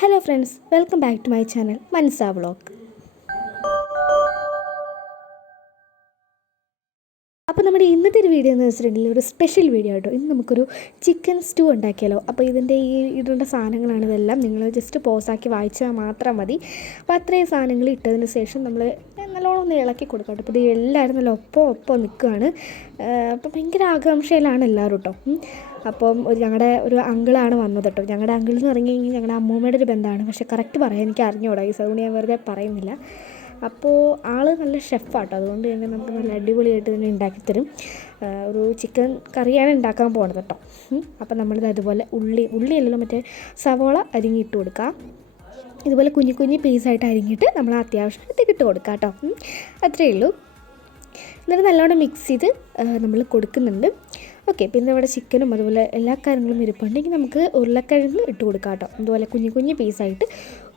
Hello friends, welcome back to my channel Manasa vlog. അപ്പോൾ നമ്മുടെ ഇന്നത്തെ ഒരു വീഡിയോ എന്ന് വെച്ചിട്ടുണ്ടെങ്കിൽ ഒരു സ്പെഷ്യൽ വീഡിയോ ആട്ടോ. ഇന്ന് നമുക്കൊരു ചിക്കൻ സ്റ്റൂ ഉണ്ടാക്കിയാലോ. അപ്പോൾ ഇതിൻ്റെ ഇടേണ്ട സാധനങ്ങളാണ് ഇതെല്ലാം. നിങ്ങൾ ജസ്റ്റ് പോസാക്കി വായിച്ചാൽ മാത്രം മതി. അപ്പോൾ അത്രയും സാധനങ്ങൾ ഇട്ടതിന് ശേഷം നമ്മൾ നല്ലോണം ഒന്ന് ഇളക്കി കൊടുക്കാം. അപ്പോൾ ഇത് എല്ലാവരും നല്ല ഒപ്പം നിൽക്കുകയാണ്. അപ്പോൾ ഭയങ്കര ആകാംക്ഷയിലാണ് എല്ലാവരും കേട്ടോ. അപ്പം ഞങ്ങളുടെ ഒരു അങ്കിളാണ് വന്നത് കേട്ടോ. ഞങ്ങളുടെ അങ്കിൾ എന്ന് പറഞ്ഞു കഴിഞ്ഞാൽ ഞങ്ങളുടെ അമ്മൂമ്മയുടെ ഒരു ബന്ധമാണ്. പക്ഷേ കറക്റ്റ് പറയാൻ എനിക്ക് അറിഞ്ഞുകൂടാ, അതുകൊണ്ട് ഞാൻ വെറുതെ പറയുന്നില്ല. അപ്പോൾ ആൾ നല്ല ഷെഫാട്ടോ, അതുകൊണ്ട് തന്നെ നമുക്ക് നല്ല അടിപൊളിയായിട്ട് തന്നെ ഉണ്ടാക്കിത്തരും. ഒരു ചിക്കൻ കറിയാണ് ഉണ്ടാക്കാൻ പോകുന്നത് കേട്ടോ. അപ്പോൾ നമ്മളിത് അതുപോലെ ഉള്ളിയല്ലല്ലോ മറ്റേ സവോള അരിഞ്ഞിട്ട് കൊടുക്കാം. ഇതുപോലെ കുഞ്ഞു പീസായിട്ട് അരിഞ്ഞിട്ട് നമ്മൾ അത്യാവശ്യത്തേക്ക് ഇട്ട് കൊടുക്കാം കേട്ടോ. അത്രയേ ഉള്ളൂ. എന്നിട്ട് നല്ലോണം മിക്സ് ചെയ്ത് നമ്മൾ കൊടുക്കുന്നുണ്ട്. ഓക്കെ, പിന്നെ ഇവിടെ ചിക്കനും അതുപോലെ എല്ലാ കാര്യങ്ങളും ഇരിപ്പുണ്ടെങ്കിൽ നമുക്ക് ഉരുളക്കിഴങ്ങ് ഇട്ട് കൊടുക്കാം കേട്ടോ. അതുപോലെ കുഞ്ഞു പീസായിട്ട്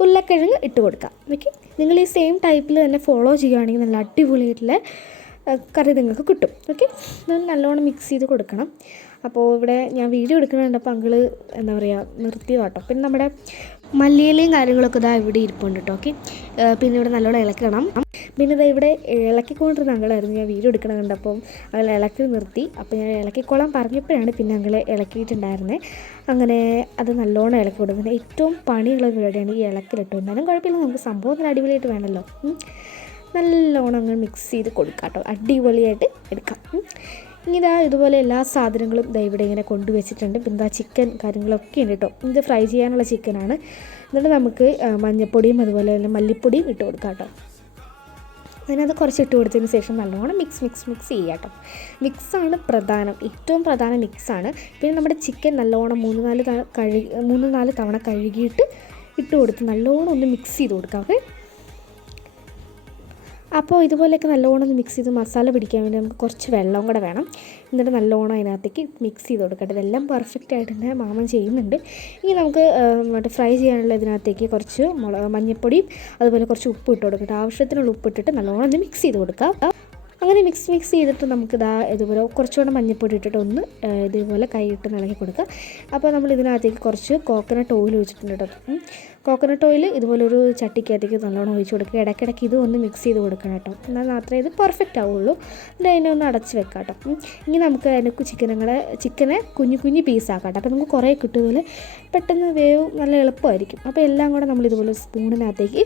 ഉരുളക്കിഴങ്ങ് ഇട്ട് കൊടുക്കാം. ഓക്കെ, നിങ്ങൾ ഈ സെയിം ടൈപ്പിൽ തന്നെ ഫോളോ ചെയ്യുകയാണെങ്കിൽ നല്ല അടിപൊളിയായിട്ടുള്ള കറി നിങ്ങൾക്ക് കിട്ടും. ഓക്കെ, നല്ലോണം മിക്സ് ചെയ്ത് കൊടുക്കണം. അപ്പോൾ ഇവിടെ ഞാൻ വീഡിയോ എടുക്കുന്നുണ്ടപ്പോൾ അങ്കിള് എന്താ പറയുക നിർത്തിയതാട്ടോ. പിന്നെ നമ്മുടെ മല്ലിയിലയും കാര്യങ്ങളൊക്കെ ഇതാ ഇവിടെ ഇരിപ്പുണ്ട് കേട്ടോ. ഓക്കെ, പിന്നെ ഇവിടെ നല്ലോണം ഇളക്കണം. പിന്നെ ഇതാ ഇവിടെ ഇളക്കിക്കൊണ്ടിരുന്ന അങ്കിളായിരുന്നു. ഞാൻ വീഡിയോ എടുക്കണം കണ്ടപ്പം അയാൾ ഇളക്കി നിർത്തി. അപ്പോൾ ഞാൻ ഇളക്കിക്കോളാൻ പറഞ്ഞപ്പോഴാണ് പിന്നെ അങ്കിളെ ഇളക്കിയിട്ടുണ്ടായിരുന്നത്. അങ്ങനെ അത് നല്ലോണം ഇളക്കി കൊടുക്കുന്നത് ഏറ്റവും പണിയുള്ള പരിപാടിയാണ് ഈ ഇളക്കിലിട്ട്. എന്നാലും കുഴപ്പമില്ല, നമുക്ക് സംഭവത്തിന് അടിപൊളിയായിട്ട് വേണമല്ലോ. നല്ലോണം അങ്ങ് മിക്സ് ചെയ്ത് കൊടുക്കാം കേട്ടോ. അടിപൊളിയായിട്ട് എടുക്കാം. ഇതുപോലെ എല്ലാ സാധനങ്ങളും ഇവിടെ ഇങ്ങനെ കൊണ്ടുവച്ചിട്ടുണ്ട്. പിന്നെ ചിക്കൻ കാര്യങ്ങളൊക്കെ ഉണ്ട് കേട്ടോ. ഇത് ഫ്രൈ ചെയ്യാനുള്ള ചിക്കനാണ്. എന്നിട്ട് നമുക്ക് മഞ്ഞൾപ്പൊടിയും അതുപോലെ തന്നെ മല്ലിപ്പൊടിയും ഇട്ട് കൊടുക്കാം കേട്ടോ. അതിനകത്ത് കുറച്ച് ഇട്ട് കൊടുത്തതിന് ശേഷം നല്ലോണം മിക്സ് ചെയ്യുക കേട്ടോ. മിക്സാണ് പ്രധാനം, ഏറ്റവും പ്രധാന മിക്സാണ്. പിന്നെ നമ്മുടെ ചിക്കൻ നല്ലോണം 3-4 തവണ കഴുകിയിട്ട് ഇട്ട് കൊടുത്ത് നല്ലോണം ഒന്ന് മിക്സ് ചെയ്ത് കൊടുക്കാം. ഓക്കെ, അപ്പോൾ ഇതുപോലെയൊക്കെ നല്ലോണം ഒന്ന് മിക്സ് ചെയ്ത് മസാല പിടിക്കാൻ വേണ്ടി നമുക്ക് കുറച്ച് വെള്ളം കൂടെ വേണം. എന്നിട്ട് നല്ലോണം അതിനകത്തേക്ക് മിക്സ് ചെയ്ത് കൊടുക്കട്ടെ. ഇതെല്ലാം പെർഫെക്റ്റ് ആയിട്ട് തന്നെ മാമൻ ചെയ്യുന്നുണ്ട്. ഇനി നമുക്ക് മറ്റേ ഫ്രൈ ചെയ്യാനുള്ള ഇതിനകത്തേക്ക് കുറച്ച് മഞ്ഞൾപ്പൊടിയും അതുപോലെ കുറച്ച് ഉപ്പ് ഇട്ട് കൊടുക്കട്ടെ. ആവശ്യത്തിനുള്ള ഉപ്പ് ഇട്ടിട്ട് നല്ലോണം ഒന്ന് മിക്സ് ചെയ്ത് കൊടുക്കാം. അങ്ങനെ മിക്സ് ചെയ്തിട്ട് നമുക്ക് ഇതുപോലെ കുറച്ചുകൂടെ മഞ്ഞൾപ്പൊടി ഇട്ടിട്ട് ഒന്ന് ഇതുപോലെ കൈയിട്ട് ഇളക്കി കൊടുക്കുക. അപ്പോൾ നമ്മൾ ഇതിനകത്തേക്ക് കുറച്ച് കോക്കനട്ട് ഓയിൽ ഒഴിച്ചിട്ടുണ്ട് കേട്ടോ. കോക്കനട്ട് ഓയിൽ ഇതുപോലെ ഒരു ചട്ടിക്കകത്തേക്ക് നല്ലോണം ഒഴിച്ച് കൊടുക്കുക. ഇടയ്ക്കിടയ്ക്ക് ഇത് ഒന്ന് മിക്സ് ചെയ്ത് കൊടുക്കണം കേട്ടോ. എന്നാൽ മാത്രമേ ഇത് പെർഫെക്റ്റ് ആവുള്ളൂ. എന്നിട്ട് അതിനെ ഒന്ന് അടച്ച് വെക്കാം കേട്ടോ. ഇനി നമുക്ക് അതിന് ചിക്കനെ കുഞ്ഞു പീസാക്കാം കേട്ടോ. അപ്പോൾ നമുക്ക് കുറേ കിട്ടുന്നതിൽ പെട്ടെന്ന് വേവ് നല്ല എളുപ്പമായിരിക്കും. അപ്പോൾ എല്ലാം കൂടെ നമ്മൾ ഇതുപോലെ സ്പൂണിനകത്തേക്ക്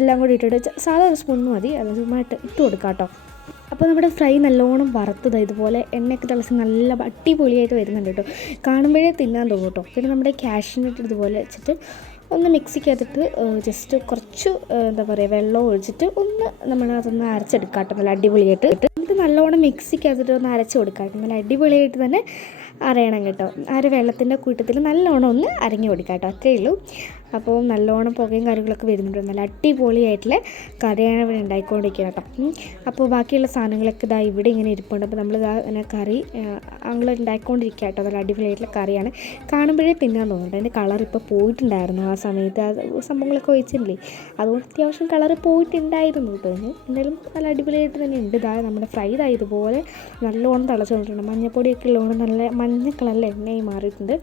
എല്ലാം കൂടി ഇട്ടിട്ട് സാധാ ഒരു സ്പൂൺ മതി, അത് ചുമ്മായിട്ട് ഇട്ട് കൊടുക്കാം കേട്ടോ. അപ്പോൾ നമ്മുടെ ഫ്രൈ നല്ലോണം വറുത്തത് ഇതുപോലെ എണ്ണയൊക്കെ തിളച്ച് നല്ല അടിപൊളിയായിട്ട് വരുന്നുണ്ട് കേട്ടോ. കാണുമ്പോഴേ തിന്നാൻ തോന്നും കേട്ടോ. പിന്നെ നമ്മുടെ കാഷ്യൂനട്ട് ഇതുപോലെ വെച്ചിട്ട് ഒന്ന് മിക്സിക്കകത്തിട്ട് ജസ്റ്റ് കുറച്ച് എന്താ പറയുക വെള്ളം ഒഴിച്ചിട്ട് നമ്മളതൊന്ന് അരച്ചെടുക്കാം കേട്ടോ. നല്ല അടിപൊളിയായിട്ട് ഇത് നല്ലോണം മിക്സിക്കകത്തിട്ട് ഒന്ന് അരച്ച് കൊടുക്കാം. നല്ല അടിപൊളിയായിട്ട് തന്നെ അരയണം കേട്ടോ. വെള്ളത്തിൻ്റെ കൂട്ടത്തിൽ നല്ലോണം ഒന്ന് അരഞ്ഞു കൊടുക്കാം കേട്ടോ. അത്രയേ ഉള്ളൂ. അപ്പോൾ നല്ലോണം പുകയും കാര്യങ്ങളൊക്കെ വരുന്നുണ്ട്. നല്ല അടിപൊളിയായിട്ടുള്ള കറിയാണ് ഇവിടെ ഉണ്ടായിക്കൊണ്ടിരിക്കുക കേട്ടോ. അപ്പോൾ ബാക്കിയുള്ള സാധനങ്ങളൊക്കെ ഇവിടെ ഇങ്ങനെ ഇരിപ്പുണ്ട്. അപ്പോൾ നമ്മൾ ഇങ്ങനെ കറി അങ്ങനെ ഉണ്ടായിക്കൊണ്ടിരിക്കുക കേട്ടോ. നല്ല അടിപൊളിയായിട്ടുള്ള കറിയാണ്. കാണുമ്പോഴേ തിന്നാൻ തോന്നുന്നുണ്ട്. അതിൻ്റെ കളർ ഇപ്പോൾ പോയിട്ടുണ്ടായിരുന്നു ആ സമയത്ത്. സംഭവങ്ങളൊക്കെ ഒഴിച്ചില്ലേ, അതുകൊണ്ട് അത്യാവശ്യം കളർ പോയിട്ടുണ്ടായിരുന്നു കേട്ടോ. എന്തായാലും നല്ല അടിപൊളിയായിട്ട് തന്നെ ഉണ്ട്. നമ്മുടെ ഫ്രൈ ഇതുപോലെ നല്ലോണം തിളച്ചുകൊണ്ടിട്ടുണ്ട്. മഞ്ഞൾപ്പൊടിയൊക്കെ ഉള്ളതുകൊണ്ട് നല്ല മഞ്ഞ കളറിൽ എണ്ണയായി മാറിയിട്ടുണ്ട്.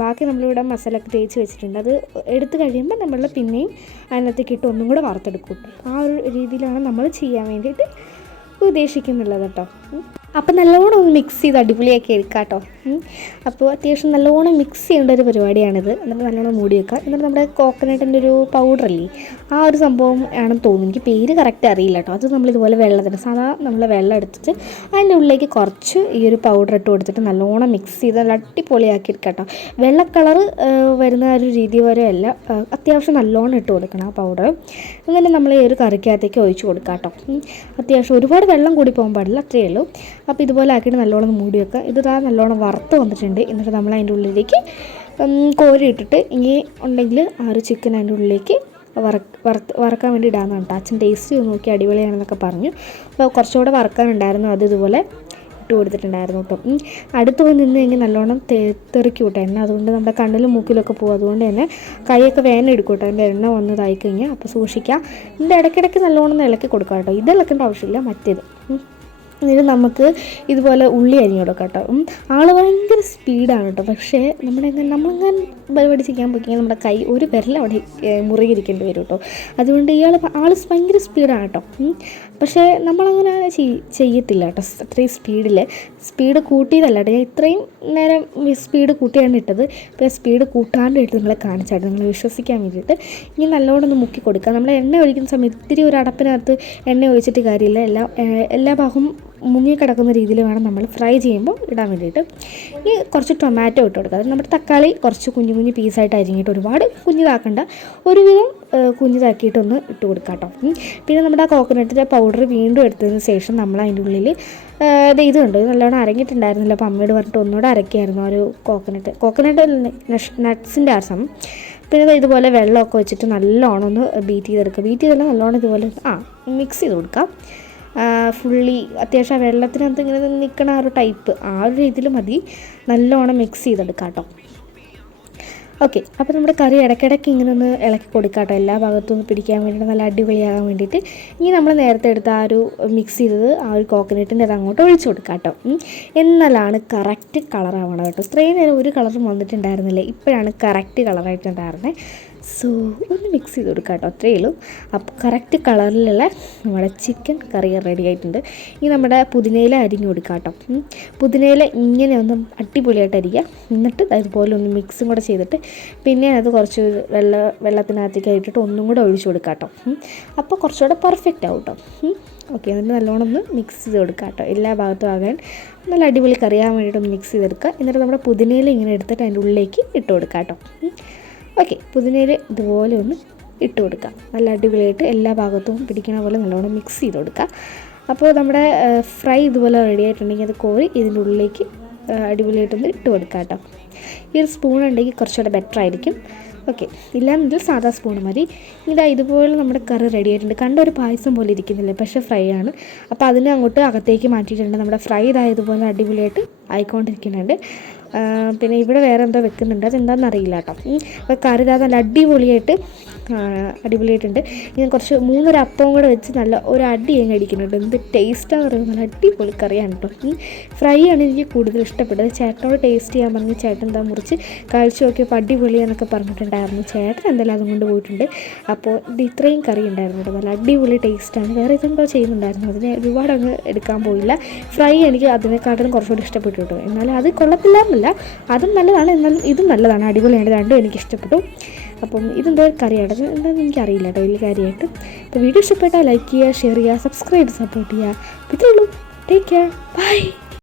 ബാക്കി നമ്മളിവിടെ മസാല ഒക്കെ തേച്ച് വെച്ചിട്ടുണ്ട്. അത് എടുത്ത് കഴിയുമ്പോൾ നമ്മൾ പിന്നെയും അതിനകത്തേക്ക് ഇട്ട് ഒന്നും കൂടെ വറുത്തെടുക്കും. ആ ഒരു രീതിയിലാണ് നമ്മൾ ചെയ്യാൻ വേണ്ടിയിട്ട് ഉദ്ദേശിക്കുന്നുള്ളത് കേട്ടോ. അപ്പോൾ നല്ലോണം ഒന്ന് മിക്സ് ചെയ്ത് അടിപൊളിയാക്കി എടുക്കാം കേട്ടോ. അപ്പോൾ അത്യാവശ്യം നല്ലോണം മിക്സ് ചെയ്യേണ്ട ഒരു പരിപാടിയാണിത്. എന്നിട്ട് നല്ലോണം മൂടി വെക്കുക. എന്നിട്ട് നമ്മുടെ കോക്കനട്ടിൻ്റെ ഒരു പൗഡറല്ലേ, ആ ഒരു സംഭവം ആണെന്ന് തോന്നുന്നു, എനിക്ക് പേര് കറക്റ്റ് അറിയില്ല കേട്ടോ. അത് നമ്മളിതുപോലെ വെള്ളത്തിന് നമ്മൾ വെള്ളം എടുത്തിട്ട് അതിൻ്റെ ഉള്ളിലേക്ക് കുറച്ച് ഈ ഒരു പൗഡർ ഇട്ട് കൊടുത്തിട്ട് നല്ലോണം മിക്സ് ചെയ്ത് നല്ല അടിപൊളിയാക്കി എടുക്കാം കേട്ടോ. വെള്ള കളറ് വരുന്ന ഒരു രീതി വരെയല്ല, അത്യാവശ്യം നല്ലോണം ഇട്ട് കൊടുക്കണം ആ പൗഡർ. അങ്ങനെ നമ്മൾ ഈ ഒരു കറിക്കകത്തേക്ക് ഒഴിച്ച് കൊടുക്കാം കേട്ടോ. അത്യാവശ്യം ഒരുപാട് വെള്ളം കൂടി പോകാൻ പാടില്ല, അത്രയേ ഉള്ളൂ. അപ്പോൾ ഇതുപോലെ ആക്കിയിട്ട് നല്ലോണം മൂടി വെക്കുക. ഇത് നല്ലോണം വറുത്ത് വന്നിട്ടുണ്ട്. എന്നിട്ട് നമ്മൾ അതിൻ്റെ ഉള്ളിലേക്ക് കോരി ഇട്ടിട്ട് ഇനി ഉണ്ടെങ്കിൽ ആ ഒരു ചിക്കൻ അതിൻ്റെ ഉള്ളിലേക്ക് വറക്കാൻ വേണ്ടി ഇടാമെന്നാണ് കേട്ടോ. അച്ഛൻ ടേസ്റ്റ് നോക്കി അടിപൊളിയാണെന്നൊക്കെ പറഞ്ഞു. അപ്പോൾ കുറച്ചുകൂടെ വറക്കാനുണ്ടായിരുന്നു, അത് ഇതുപോലെ ഇട്ട് കൊടുത്തിട്ടുണ്ടായിരുന്നു കേട്ടോ. അടുത്ത് പോയി നിന്ന് കഴിഞ്ഞാൽ നല്ലോണം തെറിക്കും കേട്ടോ എണ്ണ. അതുകൊണ്ട് നമ്മുടെ കണ്ണിലും മൂക്കിലൊക്കെ പോകും. അതുകൊണ്ട് തന്നെ കൈയൊക്കെ വേദന എടുക്കും കേട്ടോ അതിൻ്റെ എണ്ണ വന്നതായി കഴിഞ്ഞാൽ. അപ്പോൾ സൂക്ഷിക്കുക. ഇതിൻ്റെ ഇടയ്ക്കിടയ്ക്ക് നല്ലോണം ഇളക്കി കൊടുക്കാം കേട്ടോ. ഇത് ഇളക്കേണ്ട ആവശ്യമില്ല, മറ്റേത്. എന്നിട്ട് നമുക്ക് ഇതുപോലെ ഉള്ളി അരിഞ്ഞ് കൊടുക്കാം കേട്ടോ. ആൾ ഭയങ്കര സ്പീഡാണ് കേട്ടോ. പക്ഷേ നമ്മളെങ്ങനെ പഠിച്ചിരിക്കാൻ പോയിക്കഴിഞ്ഞാൽ നമ്മുടെ കൈ ഒരു വിരൽ അവിടെ മുറുകിയിരിക്കേണ്ടി വരും കേട്ടോ. അതുകൊണ്ട് ആൾ ഭയങ്കര സ്പീഡാണ് കേട്ടോ. പക്ഷേ നമ്മളങ്ങനെ ചെയ്യത്തില്ല കേട്ടോ. അത്രയും സ്പീഡ് കൂട്ടിയതല്ല കേട്ടോ. ഞാൻ ഇത്രയും നേരം സ്പീഡ് കൂട്ടിയാണ് ഇട്ടത്. ഇപ്പോൾ സ്പീഡ് കൂട്ടാണ്ട് ഇട്ട് നിങ്ങളെ കാണിച്ചാട്ടോ, നിങ്ങൾ വിശ്വസിക്കാൻ വേണ്ടിയിട്ട്. ഇനി നല്ലോണം ഒന്ന് മുക്കി കൊടുക്കുക. നമ്മൾ എണ്ണ ഒഴിക്കുന്ന സമയത്ത് ഇത്തിരി ഒരു അടപ്പിനകത്ത് എണ്ണ ഒഴിച്ചിട്ട് കാര്യമില്ല. എല്ലാ ഭാഗവും മുങ്ങിക്കിടക്കുന്ന രീതിയിൽ വേണം നമ്മൾ ഫ്രൈ ചെയ്യുമ്പോൾ ഇടാൻ വേണ്ടിയിട്ട്. ഈ കുറച്ച് ടൊമാറ്റോ ഇട്ട് കൊടുക്കുക. അത് നമ്മുടെ തക്കാളി കുറച്ച് കുഞ്ഞു പീസായിട്ട് അരിഞ്ഞിട്ട്, ഒരുപാട് കുഞ്ഞിതാക്കണ്ട, ഒരുവിധം കുഞ്ഞിതാക്കിയിട്ടൊന്ന് ഇട്ട് കൊടുക്കുക കേട്ടോ. പിന്നെ നമ്മുടെ ആ കോക്കനട്ടിൻ്റെ പൗഡർ വീണ്ടും എടുത്തതിന് ശേഷം നമ്മൾ അതിൻ്റെ ഉള്ളിൽ ഇത് കണ്ടു നല്ലോണം അരങ്ങിയിട്ടുണ്ടായിരുന്നില്ല. അപ്പോൾ അമ്മയോട് പറഞ്ഞിട്ട് ഒന്നുകൂടെ അരയ്ക്കായിരുന്നു ആ ഒരു കോക്കനട്ട് നട്ട്സിൻ്റെ ആ സമയം. പിന്നെ ഇതുപോലെ വെള്ളമൊക്കെ വെച്ചിട്ട് നല്ലോണം ഒന്ന് ബീറ്റ് ചെയ്തെടുക്കുക. നല്ലോണം ഇതുപോലെ മിക്സ് ചെയ്ത് കൊടുക്കാം. ഫുള്ളി അത്യാവശ്യം വെള്ളത്തിനകത്ത് ഇങ്ങനെ നിൽക്കണ ആ ഒരു ടൈപ്പ്, ആ ഒരു രീതിയിൽ മതി. നല്ലോണം മിക്സ് ചെയ്തെടുക്കാം കേട്ടോ. ഓക്കെ, അപ്പോൾ നമ്മുടെ കറി ഇടയ്ക്കിടയ്ക്ക് ഇങ്ങനെ ഒന്ന് ഇളക്കി കൊടുക്കാം കേട്ടോ, എല്ലാ ഭാഗത്തും ഒന്ന് പിടിക്കാൻ വേണ്ടിയിട്ട്, നല്ല അടിപൊളിയാകാൻ വേണ്ടിയിട്ട്. ഇനി നമ്മൾ നേരത്തെ എടുത്ത ആ ഒരു മിക്സ് ചെയ്തത് ആ ഒരു കോക്കനട്ടിൻ്റെ അത് അങ്ങോട്ട് ഒഴിച്ചു കൊടുക്കാം കേട്ടോ. എന്നാലാണ് കറക്റ്റ് കളറാവണം കേട്ടോ. ഇത്രയും നേരം ഒരു കളറും വന്നിട്ടുണ്ടായിരുന്നില്ല, ഇപ്പോഴാണ് കറക്റ്റ് കളറായിട്ടുണ്ടായിരുന്നത്. സോ ഒന്ന് മിക്സ് ചെയ്ത് കൊടുക്കാം കേട്ടോ, അത്രയേ ഉള്ളൂ. അപ്പോൾ കറക്റ്റ് കളറിലുള്ള നമ്മുടെ ചിക്കൻ കറി റെഡി ആയിട്ടുണ്ട്. ഇനി നമ്മുടെ പുതിനയില അരിഞ്ഞു കൊടുക്കാം കേട്ടോ. പുതിനയില ഇങ്ങനെ ഒന്ന് അടിപൊളിയായിട്ട് അരിക്കുക. എന്നിട്ട് അതുപോലെ ഒന്ന് മിക്സും കൂടെ ചെയ്തിട്ട് പിന്നെ അത് കുറച്ച് വെള്ളത്തിനകത്തേക്ക് ഇട്ടിട്ട് ഒന്നും കൂടെ ഒഴിച്ചു കൊടുക്കാം കേട്ടോ. അപ്പോൾ കുറച്ചുകൂടെ പെർഫെക്റ്റ് ആവും കേട്ടോ. ഓക്കെ, എന്നിട്ട് നല്ലോണം ഒന്ന് മിക്സ് ചെയ്ത് കൊടുക്കാം കേട്ടോ, എല്ലാ ഭാഗത്തും ആകാൻ നല്ല അടിപൊളി കറിയാൻ വേണ്ടിയിട്ടൊന്ന് മിക്സ് ചെയ്തെടുക്കുക. എന്നിട്ട് നമ്മുടെ പുതിനയില ഇങ്ങനെ എടുത്തിട്ട് അതിൻ്റെ ഉള്ളിലേക്ക് ഇട്ട് കൊടുക്കാം കേട്ടോ. ഓക്കെ, പുതിനയില ഇതുപോലെ ഒന്ന് ഇട്ട് കൊടുക്കുക. നല്ല അടിപൊളിയായിട്ട് എല്ലാ ഭാഗത്തും പിടിക്കണ പോലെ നല്ലോണം മിക്സ് ചെയ്ത് കൊടുക്കുക. അപ്പോൾ നമ്മുടെ ഫ്രൈ ഇതുപോലെ റെഡി ആയിട്ടുണ്ടെങ്കിൽ അത് കോരി ഇതിൻ്റെ ഉള്ളിലേക്ക് അടിപൊളിയായിട്ടൊന്ന് ഇട്ട് കൊടുക്കുക കേട്ടോ. ഈ ഒരു സ്പൂൺ ഉണ്ടെങ്കിൽ കുറച്ചുകൂടെ ബെറ്റർ ആയിരിക്കും. ഓക്കെ, ഇല്ലാന്നുണ്ടെങ്കിൽ സാധാ സ്പൂൺ മതി. ഇതുപോലെ നമ്മുടെ കറി റെഡി ആയിട്ടുണ്ട്. കണ്ടൊരു പായസം പോലെ ഇരിക്കുന്നില്ല, പക്ഷേ ഫ്രൈ ആണ്. അപ്പോൾ അതിനെ അങ്ങോട്ട് അകത്തേക്ക് മാറ്റിയിട്ടുണ്ട്. നമ്മുടെ ഫ്രൈ ഇതായതുപോലെ അടിപൊളിയായിട്ട് ആയിക്കൊണ്ടിരിക്കുന്നുണ്ട്. പിന്നെ ഇവിടെ വേറെ എന്തോ വെക്കുന്നുണ്ട്, അതെന്താണെന്ന് അറിയില്ല കേട്ടോ. അപ്പോൾ കറി നല്ല അടിപൊളിയായിട്ടുണ്ട്. ഞാൻ കുറച്ച് 3 അപ്പവും കൂടെ വെച്ച് നല്ല ഒരു അടി അങ്ങ് അടിക്കുന്നുണ്ട്. എന്ത് ടേസ്റ്റാന്ന് പറയുന്നത്, നല്ല അടിപൊളി കറിയാണ് കേട്ടോ. ഫ്രൈ ആണ് എനിക്ക് കൂടുതൽ ഇഷ്ടപ്പെട്ടത്. ചേട്ടനോട് ടേസ്റ്റ് ചെയ്യാൻ പറഞ്ഞ് ചേട്ടൻ എന്താ മുറിച്ച് കഴിച്ച് നോക്കിയപ്പോൾ അടിപൊളിയാന്നൊക്കെ പറഞ്ഞിട്ടുണ്ടായിരുന്നു. ചേട്ടൻ എന്തായാലും അതും കൊണ്ട് പോയിട്ടുണ്ട്. അപ്പോൾ ഇത്രയും കറി ഉണ്ടായിരുന്നു കേട്ടോ, നല്ല അടിപൊളി ടേസ്റ്റാണ്. വേറെ ഇതെന്തോ ചെയ്യുന്നുണ്ടായിരുന്നു, അതിനെ ഒരുപാട് അങ്ങ് എടുക്കാൻ പോയില്ല. ഫ്രൈ എനിക്ക് അതിനെക്കാട്ടിലും കുറച്ചുകൂടി ഇഷ്ടപ്പെട്ടു കേട്ടോ. എന്നാലും അത് കൊള്ളത്തില്ല എന്നല്ല, അതും നല്ലതാണ്, എന്നാലും ഇതും നല്ലതാണ്, അടിപൊളിയാണ്. രണ്ടും എനിക്ക് ഇഷ്ടപ്പെട്ടു. അപ്പം ഇതെന്തോ കറിയാണ്, എന്താണെന്ന് എനിക്കറിയില്ല കേട്ടോ വലിയ കാര്യമായിട്ട്. അപ്പോൾ വീഡിയോ ഇഷ്ടപ്പെട്ടാൽ ലൈക്ക് ചെയ്യുക, ഷെയർ ചെയ്യുക, സബ്സ്ക്രൈബ് സപ്പോർട്ട് ചെയ്യുക. ഇത്രയേ ഉള്ളൂ. Take care, by.